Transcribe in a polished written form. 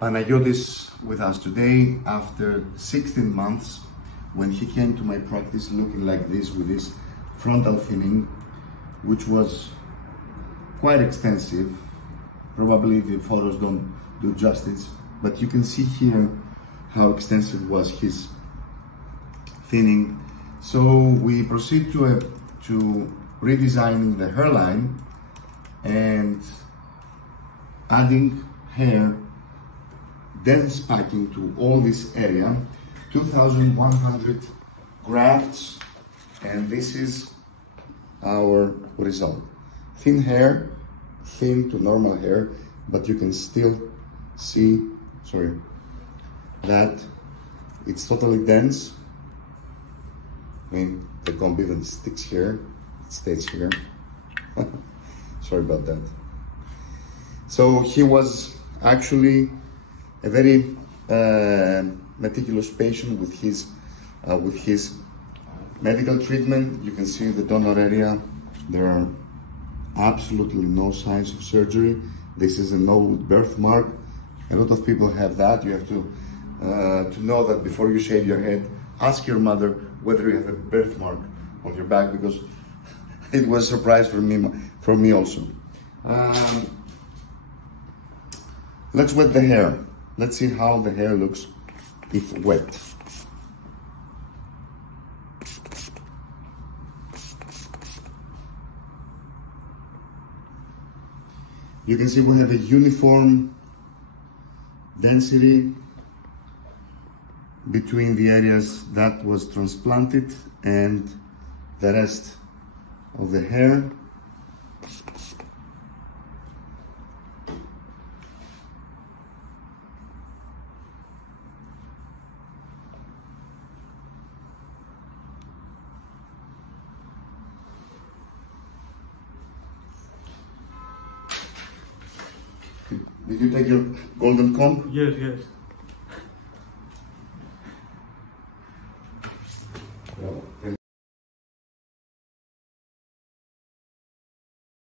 Panayiotis with us today after 16 months, when he came to my practice looking like this with this frontal thinning, which was quite extensive. Probably the photos don't do justice, but you can see here how extensive was his thinning. So we proceed to redesigning the hairline and adding hair, dense packing to all this area, 2,100 grafts, and this is our result. Thin hair, thin to normal hair, but you can still see, that it's totally dense. I mean, the comb even sticks here, it stays here. Sorry about that. So he was actually a very meticulous patient with his medical treatment. You can see the donor area. There are absolutely no signs of surgery. This is a no birthmark. A lot of people have that. You have to know that before you shave your head, ask your mother whether you have a birthmark on your back, because it was a surprise for me also. Let's wet the hair. Let's see how the hair looks if wet. You can see we have a uniform density between the areas that was transplanted and the rest of the hair. Did you take your golden comb? Yes, yes.